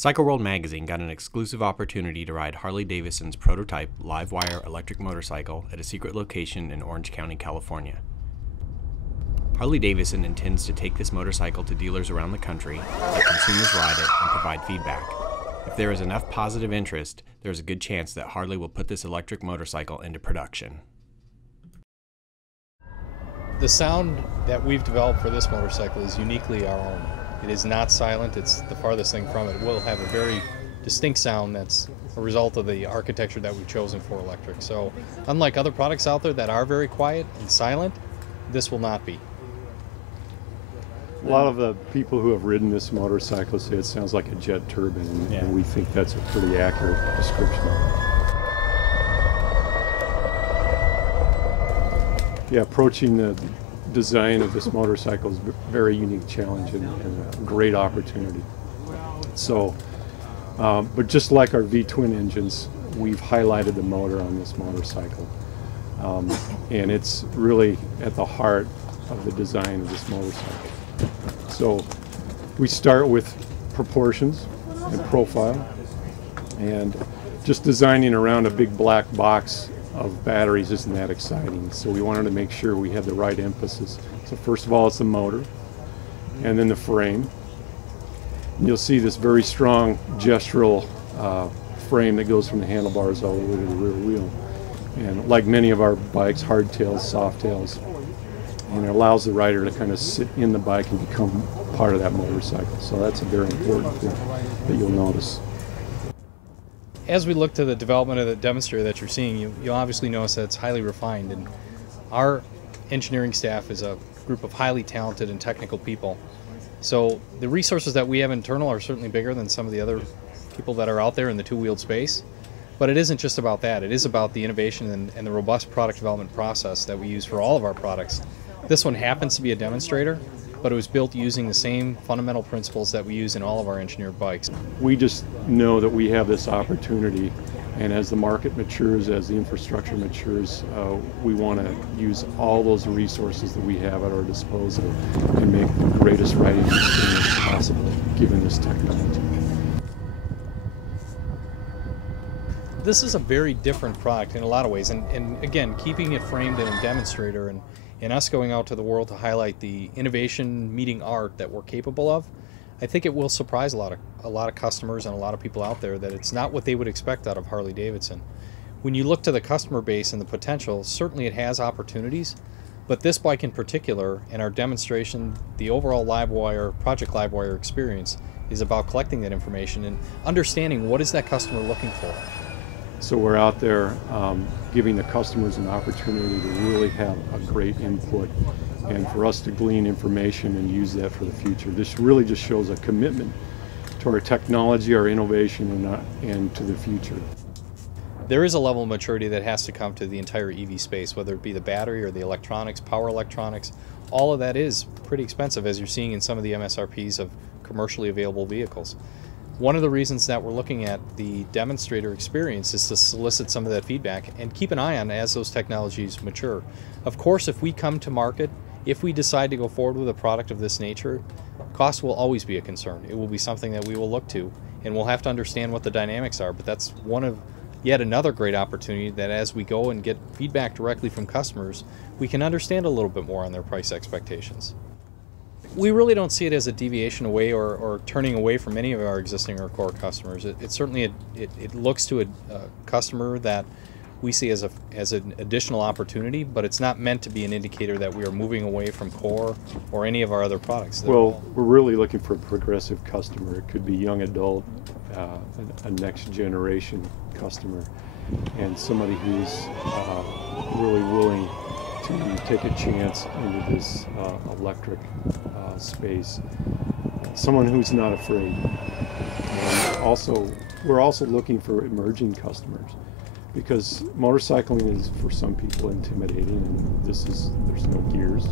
Cycle World magazine got an exclusive opportunity to ride Harley Davidson's prototype LiveWire electric motorcycle at a secret location in Orange County, California. Harley Davidson intends to take this motorcycle to dealers around the country, let consumers ride it, and provide feedback. If there is enough positive interest, there is a good chance that Harley will put this electric motorcycle into production. The sound that we've developed for this motorcycle is uniquely our own. It is not silent, it's the farthest thing from it. It will have a very distinct sound that's a result of the architecture that we've chosen for electric. So unlike other products out there that are very quiet and silent, this will not be. A lot of the people who have ridden this motorcycle say it sounds like a jet turbine, and we think that's a pretty accurate description of it. Yeah, approaching the design of this motorcycle is a very unique challenge and a great opportunity. So, but just like our V-twin engines, we've highlighted the motor on this motorcycle. And it's really at the heart of the design of this motorcycle. So we start with proportions and profile, and just designing around a big black box of batteries isn't that exciting. So we wanted to make sure we had the right emphasis. So first of all, it's the motor, and then the frame. And you'll see this very strong gestural frame that goes from the handlebars all the way to the rear wheel. And like many of our bikes, hardtails, softtails, and it allows the rider to kind of sit in the bike and become part of that motorcycle. So that's a very important thing that you'll notice. As we look to the development of the demonstrator that you're seeing, you'll obviously notice that it's highly refined, and our engineering staff is a group of highly talented and technical people. So the resources that we have internal are certainly bigger than some of the other people that are out there in the two-wheeled space. But it isn't just about that. It is about the innovation and the robust product development process that we use for all of our products. This one happens to be a demonstrator, but it was built using the same fundamental principles that we use in all of our engineered bikes. We just know that we have this opportunity, and as the market matures, as the infrastructure matures, we want to use all those resources that we have at our disposal and make the greatest riding experience possible given this technology. This is a very different product in a lot of ways, and again, keeping it framed in a demonstrator and us going out to the world to highlight the innovation meeting art that we're capable of, I think it will surprise a lot of customers and a lot of people out there that it's not what they would expect out of Harley Davidson. When you look to the customer base and the potential, certainly it has opportunities, but this bike in particular and our demonstration, the overall LiveWire, Project LiveWire experience is about collecting that information and understanding what is that customer looking for. So we're out there giving the customers an opportunity to really have a great input and for us to glean information and use that for the future. This really just shows a commitment to our technology, our innovation, and to the future. There is a level of maturity that has to come to the entire EV space, whether it be the battery or the electronics, power electronics. All of that is pretty expensive, as you're seeing in some of the MSRPs of commercially available vehicles. One of the reasons that we're looking at the demonstrator experience is to solicit some of that feedback and keep an eye on as those technologies mature. Of course, if we come to market, if we decide to go forward with a product of this nature, cost will always be a concern. It will be something that we will look to, and we'll have to understand what the dynamics are, but that's one of yet another great opportunity that as we go and get feedback directly from customers, we can understand a little bit more on their price expectations. We really don't see it as a deviation away or turning away from any of our existing or core customers. It certainly it looks to a customer that we see as an additional opportunity, but it's not meant to be an indicator that we are moving away from core or any of our other products. Well, we're really looking for a progressive customer. It could be young adult, a next generation customer, and somebody who's really willing to take a chance into this electric space. Someone who's not afraid. And we're also looking for emerging customers, because motorcycling is for some people intimidating, and there's no gears.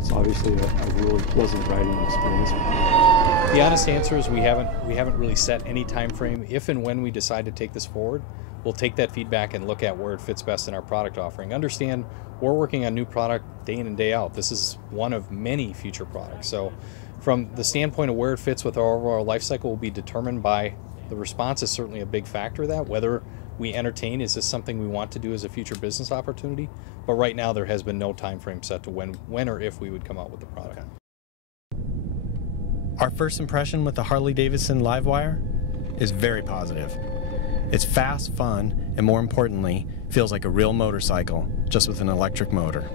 It's obviously a really pleasant riding experience. The honest answer is we haven't really set any time frame. If and when we decide to take this forward, we'll take that feedback and look at where it fits best in our product offering. Understand we're working on new product day in and day out. This is one of many future products. So From the standpoint of where it fits with our overall life cycle will be determined by the response is certainly a big factor of that. Whether we entertain, is this something we want to do as a future business opportunity? But right now there has been no time frame set to when or if we would come out with the product. Okay. Our first impression with the Harley Davidson LiveWire is very positive. It's fast, fun, and more importantly, feels like a real motorcycle, just with an electric motor.